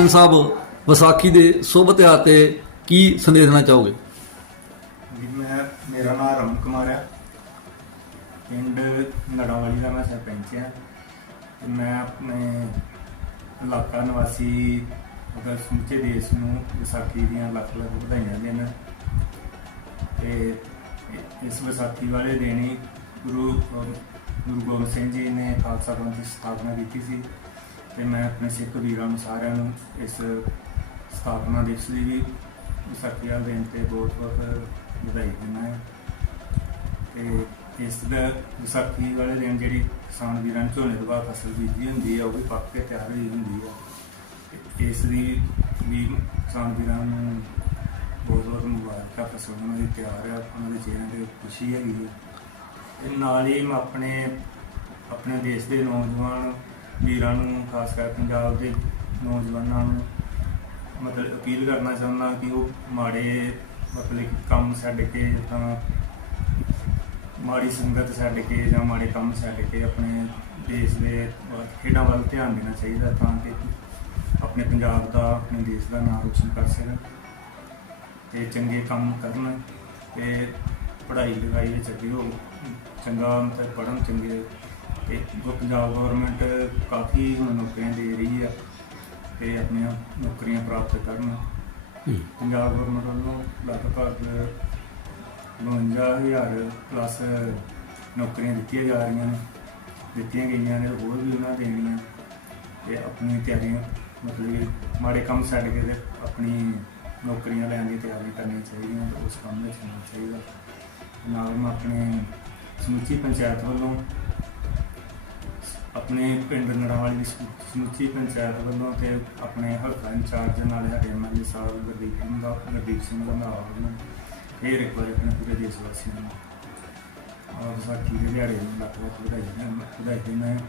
ਸਰਪੰਚ ਸਾਹਿਬ ਵਿਸਾਖੀ ਦੇ ਸ਼ੁਭ ਤਿਉਹਾਰ ਤੇ ਕੀ ਸੰਦੇਸ਼ ਦੇਣਾ ਚਾਹੋਗੇ? ਜੀ, ਮੈਂ, ਮੇਰਾ ਨਾਮ ਰਮਨ ਕੁਮਾਰ ਹੈ। ਪਿੰਡ ਨੜਾਵਾਲੀ ਦਾ ਮੈਂ ਸਰਪੰਚ ਹਾਂ। ਤੇ ਮੈਂ ਆਪਣੇ ਇਲਾਕਾ ਨਿਵਾਸੀ ਅਗਰ ਸਮੁੱਚੇ ਦੇਸ਼ ਨੂੰ ਵਿਸਾਖੀ ਦੀਆਂ ਲੱਖ ਲੱਖ ਵਧਾਈਆਂ ਦੇਣ। ਤੇ ਇਸ ਵਿਸਾਖੀ ਵਾਲੇ ਦਿਨ ਹੀ ਗੁਰੂ ਗੁਰੂ ਗੋਬਿੰਦ ਸਿੰਘ ਜੀ ਨੇ ਖਾਲਸਾ ਪੰਥ ਦੀ ਸਥਾਪਨਾ ਕੀਤੀ ਸੀ। ਤੇ ਮੈਂ ਆਪਣੇ ਸਿੱਖ ਵੀਰਾਂ ਨੂੰ ਸਾਰਿਆਂ ਨੂੰ ਇਸ ਸਥਾਪਨਾ ਦਿਵਸ ਦੀ ਵੀ ਵਿਸਾਖੀ ਵਾਲੇ ਦਿਨ ਤੇ ਬਹੁਤ ਬਹੁਤ ਵਧਾਈ ਦਿੰਦਾ ਹੈ। ਤੇ ਇਸ ਦਾ ਵਿਸਾਖੀ ਵਾਲੇ ਦਿਨ ਜਿਹੜੀ ਕਿਸਾਨ ਵੀਰਾਂ ਨੂੰ ਝੋਨੇ ਤੋਂ ਬਾਅਦ ਫਸਲ ਬੀਜੀ ਹੁੰਦੀ ਹੈ ਉਹ ਵੀ ਪੱਕ ਕੇ ਤਿਆਰ ਹੋਈ ਹੁੰਦੀ ਹੈ ਤੇ ਇਸ ਦੀ ਵੀ ਕਿਸਾਨ ਵੀਰਾਂ ਨੂੰ ਬਹੁਤ ਬਹੁਤ ਮੁਬਾਰਕਾਂ ਫਸਲ ਉਹਨਾਂ ਦੀ ਤਿਆਰ ਹੈ ਉਹਨਾਂ ਦੇ ਚਿਹਰਿਆਂ ਤੇ ਖੁਸ਼ੀ ਹੈਗੀ ਹੈ ਤੇ ਨਾਲ ਹੀ ਮੈਂ ਆਪਣੇ ਆਪਣੇ ਦੇਸ਼ ਦੇ ਨੌਜਵਾਨ ਵੀਰਾਂ ਨੂੰ, ਖਾਸ ਕਰ ਪੰਜਾਬ ਦੇ ਨੌਜਵਾਨਾਂ ਨੂੰ ਮਤਲਬ ਅਪੀਲ ਕਰਨਾ ਚਾਹੁੰਦਾ ਕਿ ਉਹ ਮਾੜੇ ਮਤਲਬ ਕੰਮ ਛੱਡ ਕੇ ਤਾਂ ਮਾੜੀ ਸੰਗਤ ਛੱਡ ਕੇ ਜਾਂ ਮਾੜੇ ਕੰਮ ਛੱਡ ਕੇ ਆਪਣੇ ਦੇਸ਼ ਦੇ ਖੇਡਾਂ ਵੱਲ ਧਿਆਨ ਦੇਣਾ ਚਾਹੀਦਾ ਤਾਂ ਕਿ ਆਪਣੇ ਪੰਜਾਬ ਦਾ, ਆਪਣੇ ਦੇਸ਼ ਦਾ ਨਾਮ ਰੋਸ਼ਨ ਕਰ ਸਕਣ ਤੇ ਚੰਗੇ ਕੰਮ ਕਰਨ ਤੇ ਪੜ੍ਹਾਈ ਲਿਖਾਈ ਵਿੱਚ ਅੱਗੇ ਹੋ, ਚੰਗਾ ਮਤਲਬ ਪੜ੍ਹਨ, ਚੰਗੇ ਤੇ ਜੋ ਪੰਜਾਬ ਗਵਰਨਮੈਂਟ ਕਾਫੀ ਹੁਣ ਨੌਕਰੀਆਂ ਦੇ ਰਹੀ ਆ ਤੇ ਆਪਣੀਆਂ ਨੌਕਰੀਆਂ ਪ੍ਰਾਪਤ ਕਰਨ। ਪੰਜਾਬ ਗਵਰਨਮੈਂਟ ਵੱਲੋਂ ਲਗਭਗ 52000 ਪਲੱਸ ਨੌਕਰੀਆਂ ਦਿੱਤੀਆਂ ਜਾ ਰਹੀਆਂ ਨੇ। ਦਿੱਤੀਆਂ ਗਈਆਂ ਨੇ ਹੋਰ ਵੀ ਉਹਨਾਂ ਦੇਣੀਆਂ ਤੇ ਆਪਣੀ ਤਿਆਰੀਆਂ ਮਤਲਬ ਮਾੜੇ ਕੰਮ ਛੱਡ ਕੇ ਤੇ ਆਪਣੀ ਨੌਕਰੀਆਂ ਲੈਣ ਦੀ ਤਿਆਰੀ ਕਰਨੀ ਚਾਹੀਦੀ ਹੈ ਉਸ ਕੰਮ ਵਿੱਚ ਹੋਣਾ ਚਾਹੀਦਾ। ਨਾਲ ਮੈਂ ਆਪਣੇ ਸਮੁੱਚੀ ਪੰਚਾਇਤ ਵੱਲੋਂ ਆਪਣੇ ਪਿੰਡ ਨੜਾਵਾਲੀ ਦੀ ਸਮੁੱਚੀ ਪੰਚਾਇਤ ਵੱਲੋਂ ਤੇ ਆਪਣੇ ਹਲਕਾ ਇੰਚਾਰਜ ਨਾਲ ਸਾਡੇ ਐਮਐਲਏ ਸਾਹਿਬ, ਗੁਰਦੀਪ ਸਿੰਘ ਦਾ, ਗੁਰਦੀਪ ਸਿੰਘ ਰੰਧਾਵਾ ਵੱਲੋਂ ਇਹ ਰਿਕਵਰ ਆਪਣੇ ਪੂਰੇ ਦੇਸ਼ ਵਾਸੀਆਂ ਨੂੰ। ਔਰ ਵਿਸਾਖੀ ਦੇ ਦਿਹਾੜੇ ਨੂੰ ਲੱਖ ਲੱਖ ਵਧਾਈ ਦਿੰਦਾ ਵਧਾਈ ਦਿੰਦਾ